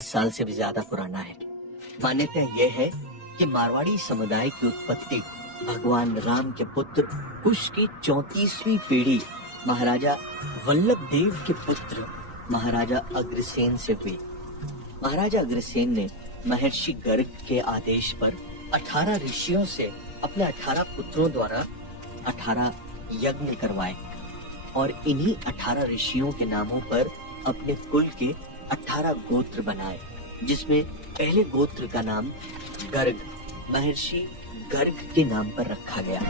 साल से भी ज्यादा पुराना है। मान्यता यह है कि मारवाड़ी समुदाय की उत्पत्ति भगवान राम के पुत्र कुश की 34वीं पीढ़ी महाराजा वल्लभ देव के पुत्र महाराजा अग्रसेन से हुई। महाराजा अग्रसेन ने महर्षि गर्ग के आदेश पर 18 ऋषियों से अपने 18 पुत्रों द्वारा 18 यज्ञ करवाए और इन्हीं 18 ऋषियों के नामों पर अपने कुल के 18 गोत्र बनाए, जिसमें पहले गोत्र का नाम गर्ग महर्षि गर्ग के नाम पर रखा गया।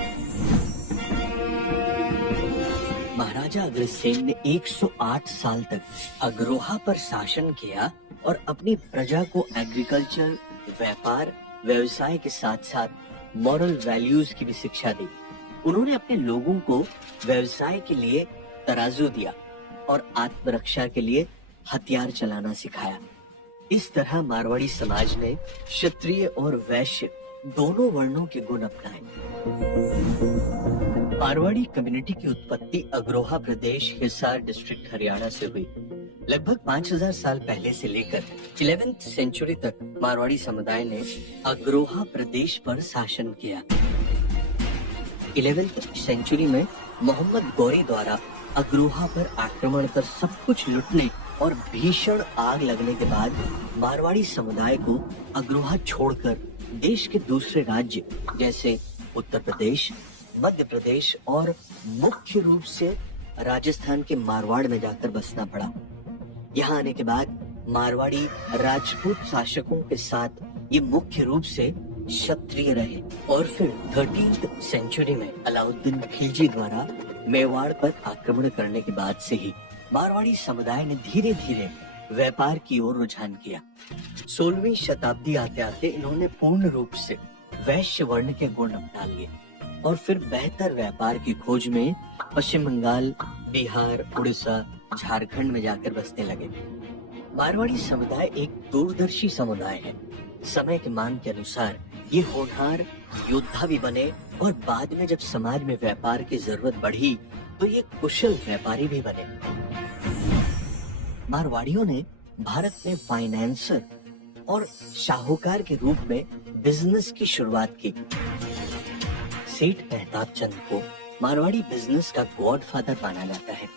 महाराजा अग्रसेन ने 108 साल तक अग्रोहा पर शासन किया और अपनी प्रजा को एग्रीकल्चर, व्यापार, व्यवसाय के साथ साथ मॉरल वैल्यूज की भी शिक्षा दी। उन्होंने अपने लोगों को व्यवसाय के लिए तराजू दिया और आत्मरक्षा के लिए हथियार चलाना सिखाया। इस तरह मारवाड़ी समाज ने क्षत्रिय और वैश्य दोनों वर्णों के गुण अपनाए। मारवाड़ी कम्युनिटी की उत्पत्ति अग्रोहा प्रदेश, हिसार डिस्ट्रिक्ट, हरियाणा से हुई। लगभग 5000 साल पहले से लेकर 11वीं सेंचुरी तक मारवाड़ी समुदाय ने अग्रोहा प्रदेश पर शासन किया। 11वीं सेंचुरी में मोहम्मद गौरी द्वारा अग्रोहा पर आक्रमण कर सब कुछ लूटने और भीषण आग लगने के बाद मारवाड़ी समुदाय को अग्रोहा छोड़कर देश के दूसरे राज्य जैसे उत्तर प्रदेश, मध्य प्रदेश और मुख्य रूप से राजस्थान के मारवाड़ में जाकर बसना पड़ा। यहाँ आने के बाद मारवाड़ी राजपूत शासकों के साथ ये मुख्य रूप से क्षत्रिय रहे और फिर 13वीं सेंचुरी में अलाउद्दीन खिलजी द्वारा मेवाड़ पर आक्रमण करने के बाद से ही मारवाड़ी समुदाय ने धीरे धीरे व्यापार की ओर रुझान किया। 16वीं शताब्दी आते आते इन्होंने पूर्ण रूप से वैश्य वर्ण के गुण अपना लिए और फिर बेहतर व्यापार की खोज में पश्चिम बंगाल, बिहार, उड़ीसा, झारखंड में जाकर बसने लगे। मारवाड़ी समुदाय एक दूरदर्शी समुदाय है। समय की मांग के अनुसार ये होनहार योद्धा भी बने और बाद में जब समाज में व्यापार की जरूरत बढ़ी तो ये कुशल व्यापारी भी बने। मारवाड़ियों ने भारत में फाइनेंसर और शाहूकार के रूप में बिजनेस की शुरुआत की। सेठ मेहताब चंद को मारवाड़ी बिजनेस का गॉडफादर माना जाता है।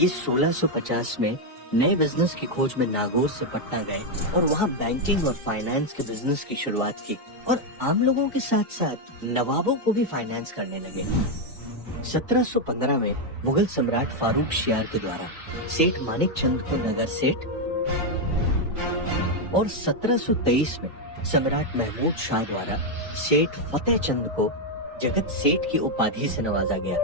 ये 1650 में नए बिजनेस की खोज में नागौर से पटना गए और वहाँ बैंकिंग और फाइनेंस के बिजनेस की शुरुआत की और आम लोगों के साथ साथ नवाबों को भी फाइनेंस करने लगे। 1715 में मुगल सम्राट फारूक शियार के द्वारा सेठ मानिक चंद को नगर सेठ और 1723 में सम्राट महमूद शाह द्वारा सेठ फतेह चंद को जगत सेठ की उपाधि से नवाजा गया।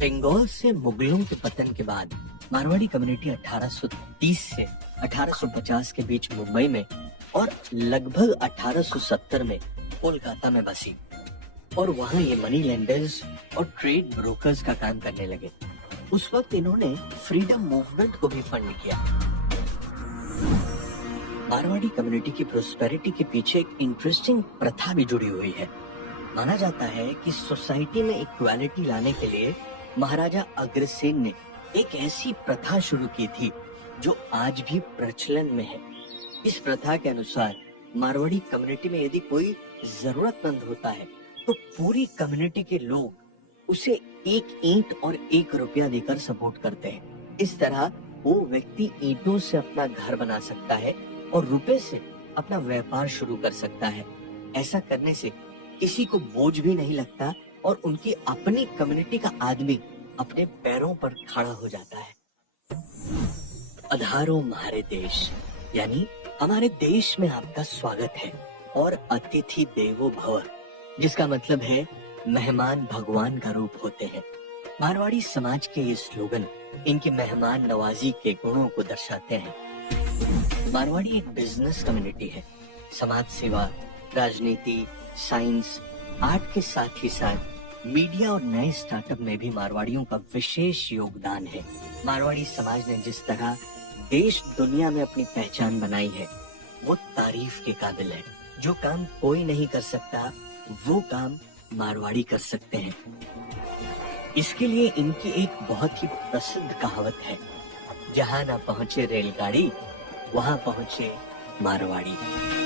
बंगाल से मुगलों के पतन के बाद मारवाड़ी कम्युनिटी 1830 से 1850 के बीच मुंबई में और लगभग 1870 में कोलकाता में बसी और वहाँ ये मनी लेंडर्स और ट्रेड ब्रोकर्स का काम करने लगे। उस वक्त इन्होंने फ्रीडम मूवमेंट को भी फंड किया। मारवाड़ी कम्युनिटी की प्रोस्पेरिटी के पीछे एक इंटरेस्टिंग प्रथा भी जुड़ी हुई है। माना जाता है कि सोसाइटी में इक्वालिटी लाने के लिए महाराजा अग्रसेन ने एक ऐसी प्रथा शुरू की थी जो आज भी प्रचलन में है। इस प्रथा के अनुसार मारवाड़ी कम्युनिटी में यदि कोई जरूरतमंद होता है तो पूरी कम्युनिटी के लोग उसे एक ईंट और 1 रुपया देकर सपोर्ट करते हैं। इस तरह वो व्यक्ति ईंटों से अपना घर बना सकता है और रुपए से अपना व्यापार शुरू कर सकता है। ऐसा करने से किसी को बोझ भी नहीं लगता और उनकी अपनी कम्युनिटी का आदमी अपने पैरों पर खड़ा हो जाता है। अधारो म्हारे देश यानी हमारे देश में आपका स्वागत है और अतिथि देवो भव, जिसका मतलब है मेहमान भगवान का रूप होते हैं। मारवाड़ी समाज के ये स्लोगन इनकी मेहमान नवाजी के गुणों को दर्शाते हैं। मारवाड़ी एक बिजनेस कम्युनिटी है। समाज सेवा, राजनीति, साइंस, आर्ट के साथ ही साथ मीडिया और नए स्टार्टअप में भी मारवाड़ियों का विशेष योगदान है। मारवाड़ी समाज ने जिस तरह देश दुनिया में अपनी पहचान बनाई है वो तारीफ के काबिल है। जो काम कोई नहीं कर सकता वो काम मारवाड़ी कर सकते हैं। इसके लिए इनकी एक बहुत ही प्रसिद्ध कहावत है, जहां ना पहुंचे रेलगाड़ी, वहां पहुंचे मारवाड़ी।